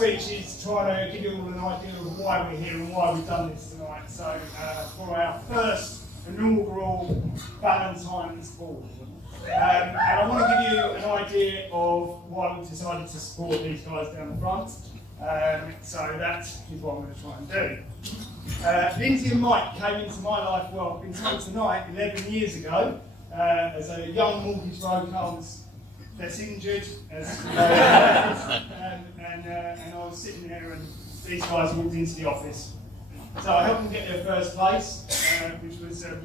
speech is trying to give you all an idea of why we're here and why we've done this tonight. So, for our first inaugural Valentine's Ball. And I want to give you an idea of why we decided to support these guys down the front. So that is what I'm going to try and do. Lynsey and Mike came into my life, well, I've been told tonight, 11 years ago, as a young mortgage broker. I was less injured, and I was sitting there and these guys walked into the office. So I helped them get their first place, which was a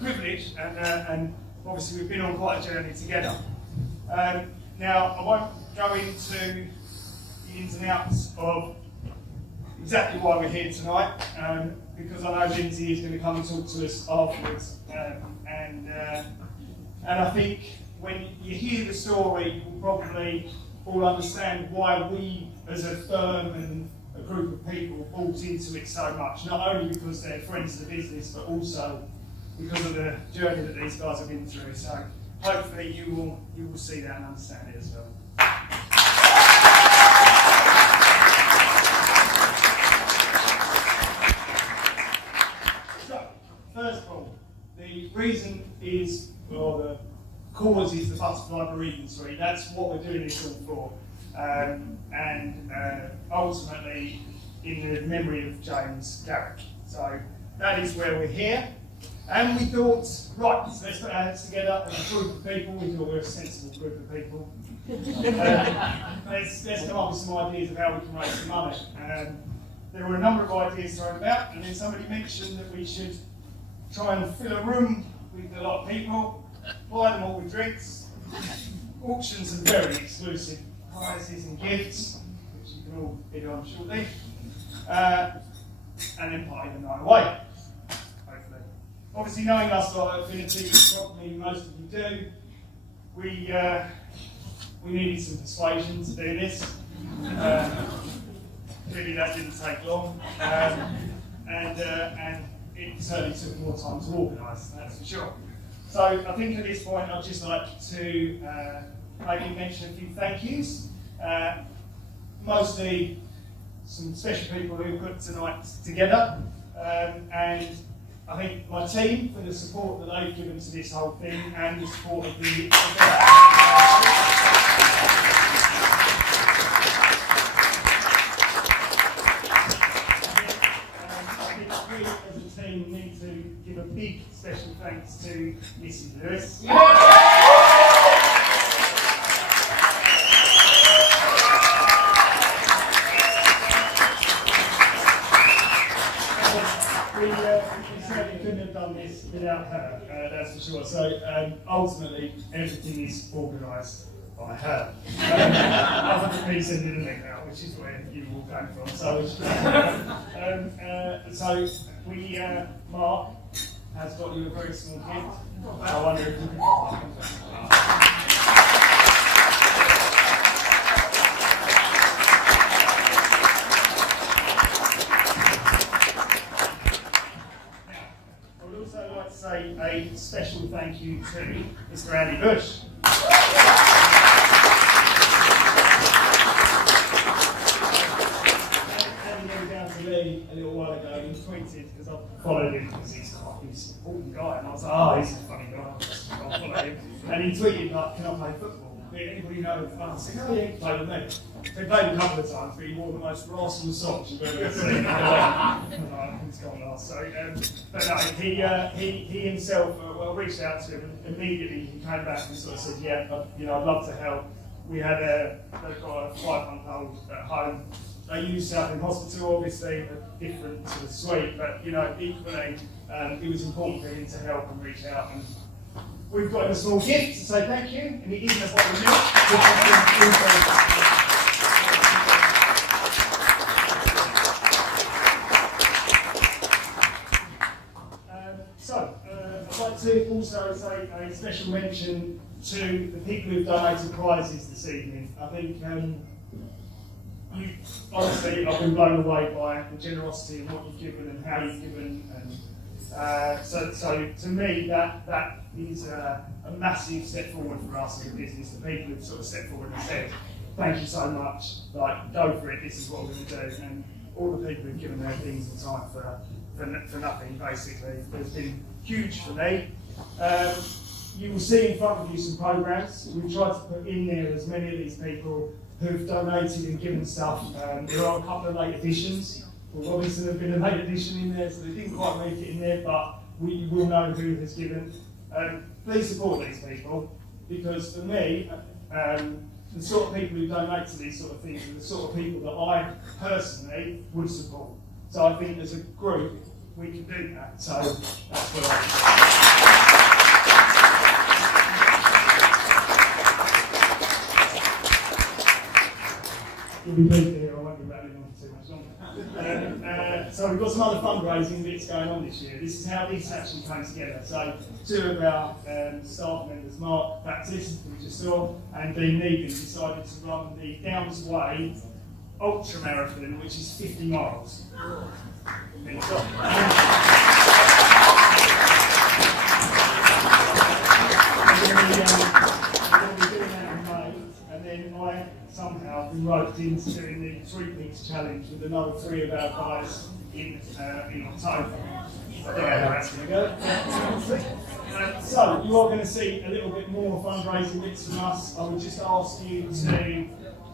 privilege, and obviously we've been on quite a journey together. Now, I won't go into the ins and outs of exactly why we're here tonight, because I know Lynsey is going to come and talk to us afterwards, and I think when you hear the story, you'll probably all understand why we as a firm and a group of people bought into it so much, not only because they're friends of the business, but also because of the journey that these guys have been through. So hopefully you will see that and understand it as well. So, first of all, the reason is, or the cause is the Butterfly Bereavement Suite. That's what we're doing this all for. Ultimately, in the memory of James Garrick. So that is where we're here. And we thought, right, so let's put our heads together as a group of people. We thought we were a sensible group of people. Let's come up with some ideas of how we can raise some money. There were a number of ideas thrown about, and then somebody mentioned that we should try and fill a room with a lot of people, buy them all with drinks, auction some very exclusive prizes and gifts, which you can all bid on shortly, and then party the night away, hopefully. Obviously, knowing us like Affinity, probably most of you do, we needed some persuasion to do this. Clearly that didn't take long, and it certainly took more time to organise, that's for sure. So I think at this point I'd just like to maybe mention a few thank yous. Mostly some special people who put tonight together, and I think my team for the support that they've given to this whole thing and the support of the as a team need to give a big special thanks to Mrs. Lewis. We certainly couldn't have done this without her, that's for sure. So ultimately, everything is organised by her. Other than me sending a link out, which is where you all came from. So we, Mark has got you a very small gift. I wonder if you can. Say a special thank you to Mr. Andy Bush. Andy went down to Leigh a little while ago and tweeted, because I followed him because he's quite an important guy, and I was like, oh, he's a funny guy, I'll follow him. And he tweeted, like, can I play football? Anybody know? I said, oh, yeah, he played with me. So he played a couple of times, but he wore the most rascal socks you've ever seen. He's gone last. So, but no, he himself, reached out to him, and immediately he came back and sort of said, yeah, I'd love to help. We had they've got a 5-month-old at home. They use Southend Hospital, obviously, different to the suite, but equally, it was important for him to help and reach out. And we've got him a small gift to say thank you, and it isn't a bottle of milk. I'd like to also say a special mention to the people who've donated prizes this evening. I think honestly, I've been blown away by the generosity of what you've given and how you've given, and so to me that is a massive step forward for us as a business. The people who've sort of stepped forward and said, thank you so much, like, go for it, this is what we're going to do. And all the people who've given their things and time for nothing, basically, has been huge for me. You will see in front of you some programs. We've tried to put in there as many of these people who've donated and given stuff. There are a couple of late additions. Well, Robinson have been a late addition in there, so they didn't quite make it in there, but we will know who has given. Please support these people, because for me, the sort of people who donate to these sort of things are the sort of people that I personally would support. So I think as a group, we can do that. So that's what I You'll be pleased to hear I won't be rattling on for too much longer. So we've got some other fundraising bits going on this year. This is how these actually came together. So two of our staff members, Mark Baptist, who we just saw, and Dean Negan, decided to run the Downs Way Ultra Marathon, which is 50 miles. And then I somehow been roped into doing the 3 Peaks Challenge with another 3 of our guys in October. I don't know how that's going to go. So you are going to see a little bit more fundraising bits from us. I would just ask you to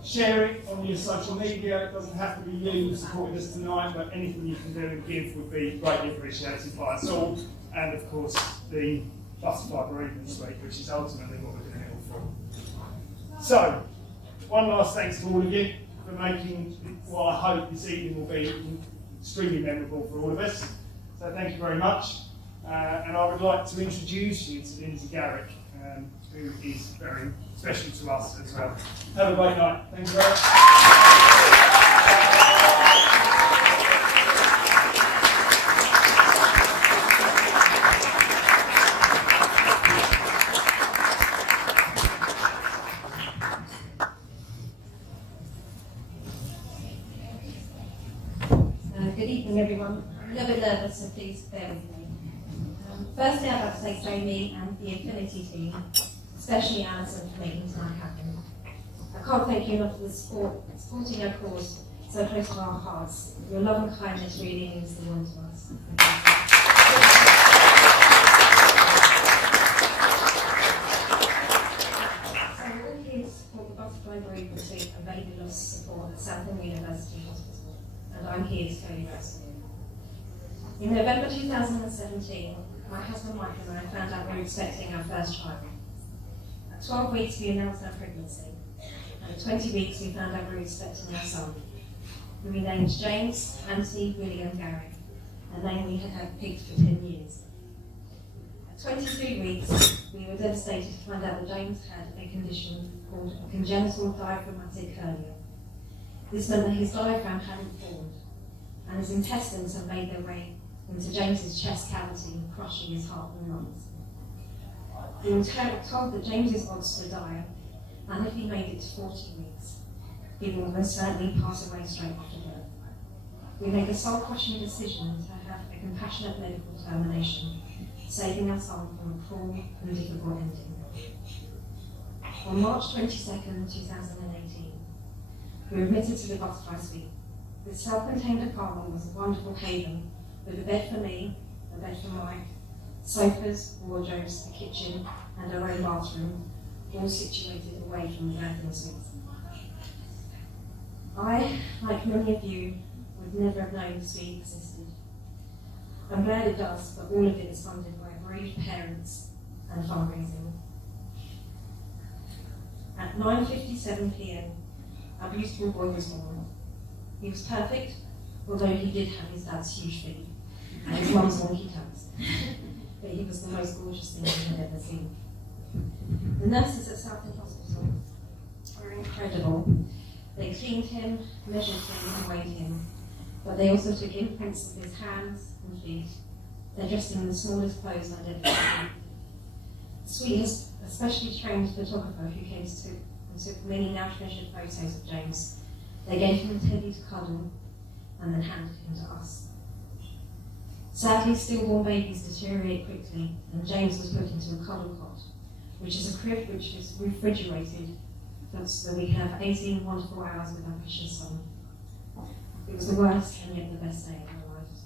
share it on your social media. It doesn't have to be you who supported us tonight, but anything you can do and give would be greatly appreciated by us all. And of course, the Butterfly Bereavement Suite, which is ultimately what we're doing it all for. So, one last thanks to all of you for making what I hope this evening will be extremely memorable for all of us. So thank you very much. And I would like to introduce you to Leigh Garrick, who is very special to us as well. Have a great night. Thank you very much. Good evening, everyone. I'm a little bit nervous, so please bear with me. Firstly, I'd like to thank Jamie and the Affinity team, especially Alison, for making tonight happen. I can't thank you enough for the supporting our cause so close to our hearts. Your love and kindness really means the world to us. So we're all here to support the Butterfly Bereavement Suite and baby loss support at Southend University Hospital, and I'm here to tell you that story. In November 2017, my husband Mike and I found out we were expecting our first child. At 12 weeks we announced our pregnancy, and at 20 weeks we found out we were expecting our son, who we named James Anthony William Garrick, a name we had picked for 10 years. At 23 weeks we were devastated to find out that James had a condition called a congenital diaphragmatic hernia. This meant that his diaphragm hadn't formed, and his intestines had made their way into James's chest cavity, crushing his heart and lungs. We were told that James's odds to die, and if he made it to 40 weeks, he would most certainly pass away straight after birth. We made the soul-crushing decision to have a compassionate medical termination, saving our son from a cruel and difficult ending. On March 22nd, 2018, we were admitted to the Butterfly Suite. This self-contained apartment was a wonderful haven, with a bed for me, a bed for Mike, sofas, wardrobes, a kitchen, and our own bathroom, all situated away from the birthing suite. I, like many of you, would never have known the suite existed. I'm glad it does, but all of it is funded by bereaved parents and fundraising. At 9:57 p.m, our beautiful boy was born. He was perfect, although he did have his dad's huge feet and his mum's wonky toes. But he was the most gorgeous thing I had ever seen. The nurses at Southend Hospital were incredible. They cleaned him, measured him, and weighed him, but they also took imprints of his hands and feet. They dressed him in the smallest clothes I'd ever seen. The suite has a specially trained photographer who came to and took many now treasured photos of James. They gave him a teddy to cuddle and then handed him to us. Sadly, stillborn babies deteriorate quickly, and James was put into a cuddle cot, which is a crib which is refrigerated so we can have 18 wonderful hours with our precious son. It was the worst and yet the best day of our lives.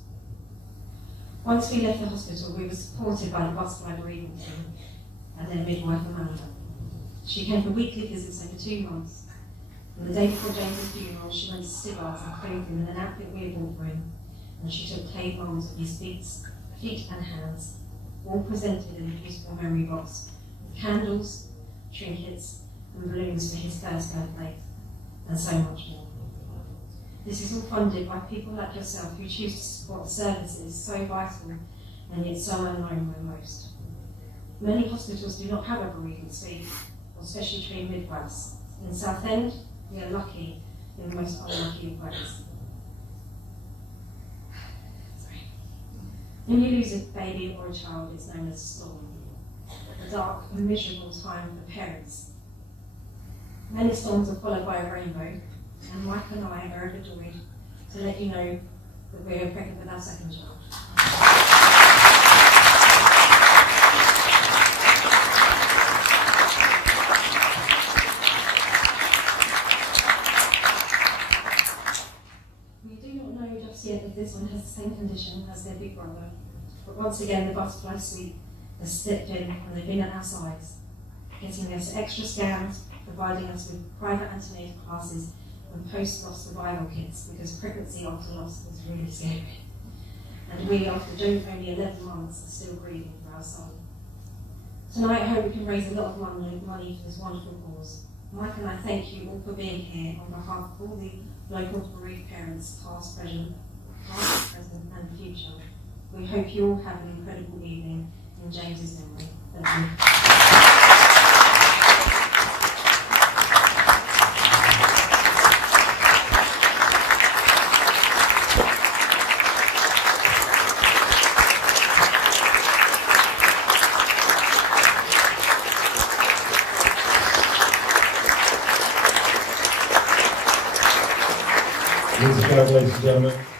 Once we left the hospital, we were supported by the butterfly bereavement team and their midwife Amanda. She came for weekly visits over 2 months. And the day before James's funeral, she went to Stibbard's and clothed him in an outfit we had bought for him, and she took tape molds of his feet and hands, all presented in a beautiful memory box with candles, trinkets, and balloons for his first birthday, and so much more. This is all funded by people like yourself who choose to support services so vital and yet so unknown by most. Many hospitals do not have a bereavement suite or specially trained midwives. In Southend, we are lucky in the most unlucky of ways. When you lose a baby or a child, it's known as a storm, a dark and miserable time for parents. Many storms are followed by a rainbow, and Mike and I are overjoyed to let you know that we are pregnant with our second child. We do not know just yet if this one has the same condition as their big brother, but once again the butterfly suite has stepped in and they've been at our sides, getting us extra scans, providing us with private antenatal classes and post-loss survival kits, because pregnancy after loss is really scary. And we, after only 11 months, are still grieving for our son. Tonight I hope we can raise a lot of money for this wonderful cause. Mike and I thank you all for being here on behalf of all the local bereaved parents, past, present and future. We hope you all have an incredible evening in James's memory. Thank you. Ladies and gentlemen.